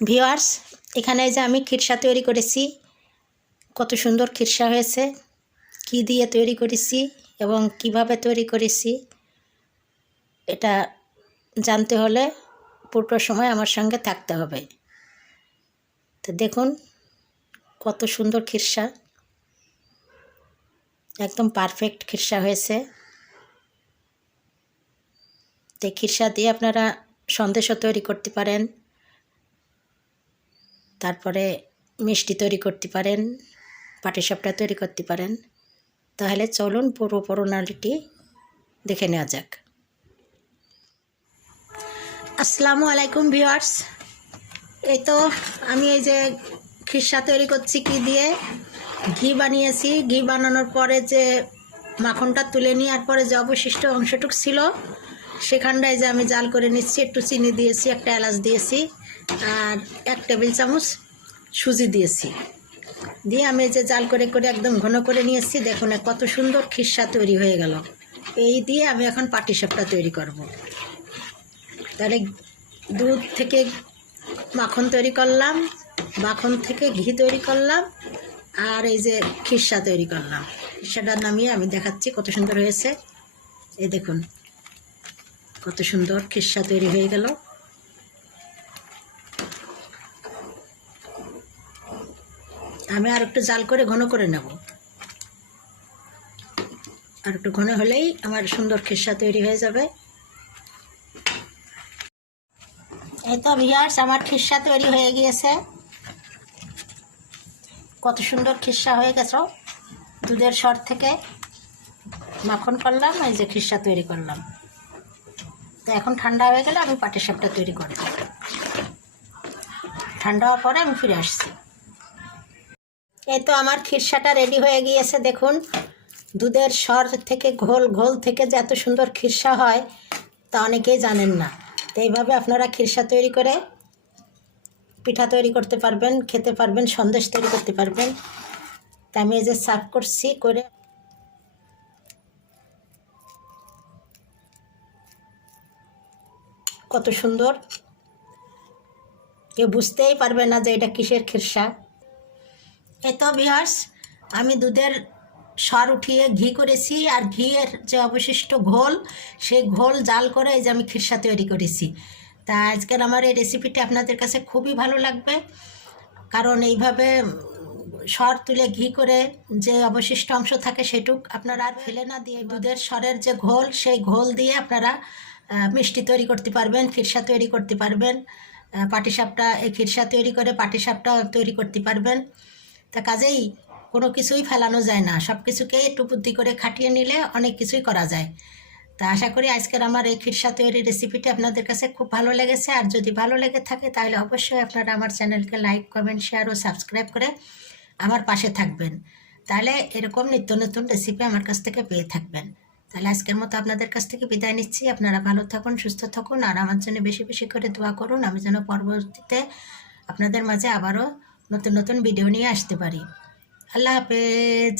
Viewers, এখানে যে আমি খিরসা তৈরি করেছি, কত সুন্দর খিরসা হয়েছে। কি দিয়ে তৈরি করেছি এবং কিভাবে তৈরি করেছি এটা জানতে হলে পুরো সময় আমার সঙ্গে থাকতে হবে। তো দেখুন কত সুন্দর খিরসা, একদম পারফেক্ট খিরসা হয়েছে। তো খিরসা দিয়ে আপনারা সন্দেশও তৈরি করতে পারেন, তারপরে মিষ্টি তৈরি করতে পারেন, পাটিসাপটা তৈরি করতে পারেন। তাহলে চলুন পুরো প্রণালীটি দেখে নেওয়া যাক। আসসালামু আলাইকুম ভিউয়ার্স, এই তো আমি এই যে খিরসা তৈরি করছি কি দিয়ে, ঘি বানিয়েছি। ঘি বানানোর পরে যে মাখনটা তুলে নেওয়ার পরে যে অবশিষ্ট অংশটুকু ছিল সেখানটায় যে আমি জাল করে নিচ্ছি। একটু চিনি দিয়েছি, একটা এলাচ দিয়েছি, আর 1 টেবিল চামচ সুজি দিয়েছি। দিয়ে আমি যে জাল করে করে একদম ঘন করে নিয়েছি। দেখুন কত সুন্দর খিরসা তৈরি হয়ে গেল। এই দিয়ে আমি এখন পাটিসাপটা তৈরি করব। তাহলে দুধ থেকে মাখন তৈরি করলাম, মাখন থেকে ঘি তৈরি করলাম, আর এই যে খিরসা তৈরি করলাম। খিরসাটা নামিয়ে আমি দেখাচ্ছি কত সুন্দর হয়েছে। এই দেখুন কত সুন্দর খিরসা তৈরি হয়ে গেল। আমি আর একটু জাল করে ঘন করে নেব, আর একটু ঘন হলেই আমার সুন্দর খিরসা তৈরি হয়ে যাবে। এই তো ভিউয়ার্স, আমার খিরসা তৈরি হয়ে গিয়েছে। কত সুন্দর খিরসা হয়ে গেছে। দুধের সর থেকে মাখন করলাম, এই যে খিরসা তৈরি করলাম। তো এখন ঠান্ডা হয়ে গেলে আমি পাটিসাপটা তৈরি করব। ঠান্ডা হওয়ার পরে আমি ফিরে আসছি। এই তো আমার খিরসাটা রেডি হয়ে গিয়েছে। দেখুন দুধের সর থেকে ঘোল থেকে যে এত সুন্দর খিরসা হয় তা অনেকেই জানেন না। তো এইভাবে আপনারা খিরসা তৈরি করে পিঠা তৈরি করতে পারবেন, খেতে পারবেন, সন্দেশ তৈরি করতে পারবেন। তা আমি এই যে সার্ভ করছি করে, কত সুন্দর, কেউ বুঝতেই পারবে না যে এটা কিসের খিরসা। এই তো ভিউয়ার্স, আমি দুধের সর উঠিয়ে ঘি করেছি, আর ঘিয়ের যে অবশিষ্ট ঘোল সেই ঘোল জাল করে এই যে আমি খিরসা তৈরি করেছি। তা আজকের আমার এই রেসিপিটি আপনাদের কাছে খুবই ভালো লাগবে, কারণ এইভাবে সর তুলে ঘি করে যে অবশিষ্ট অংশ থাকে সেটুক আপনারা আর ফেলে না দিয়ে দুধের সরের যে ঘোল সেই ঘোল দিয়ে আপনারা মিষ্টি তৈরি করতে পারবেন, খিরসা তৈরি করতে পারবেন, পাটিসাপটা এই খিরসা তৈরি করে পাটিসাপটা তৈরি করতে পারবেন। তা কাজেই কোনো কিছুই ফেলানো যায় না, সব কিছুকেই একটু বুদ্ধি করে খাটিয়ে নিলে অনেক কিছুই করা যায়। তা আশা করি আজকের আমার এই খিরসা তৈরির রেসিপিটি আপনাদের কাছে খুব ভালো লেগেছে। আর যদি ভালো লেগে থাকে তাহলে অবশ্যই আপনারা আমার চ্যানেলকে লাইক, কমেন্ট, শেয়ার ও সাবস্ক্রাইব করে আমার পাশে থাকবেন। তাহলে এরকম নিত্য নতুন রেসিপি আমার কাছ থেকে পেয়ে থাকবেন। তাহলে আজকের মতো আপনাদের কাছ থেকে বিদায় নিচ্ছি। আপনারা ভালো থাকুন, সুস্থ থাকুন, আর আমার জন্য বেশি বেশি করে দোয়া করুন, আমি যেন পরবর্তীতে আপনাদের মাঝে আবারও নতুন নতুন ভিডিও নিয়ে আসতে পারি। আল্লাহ হাফেজ।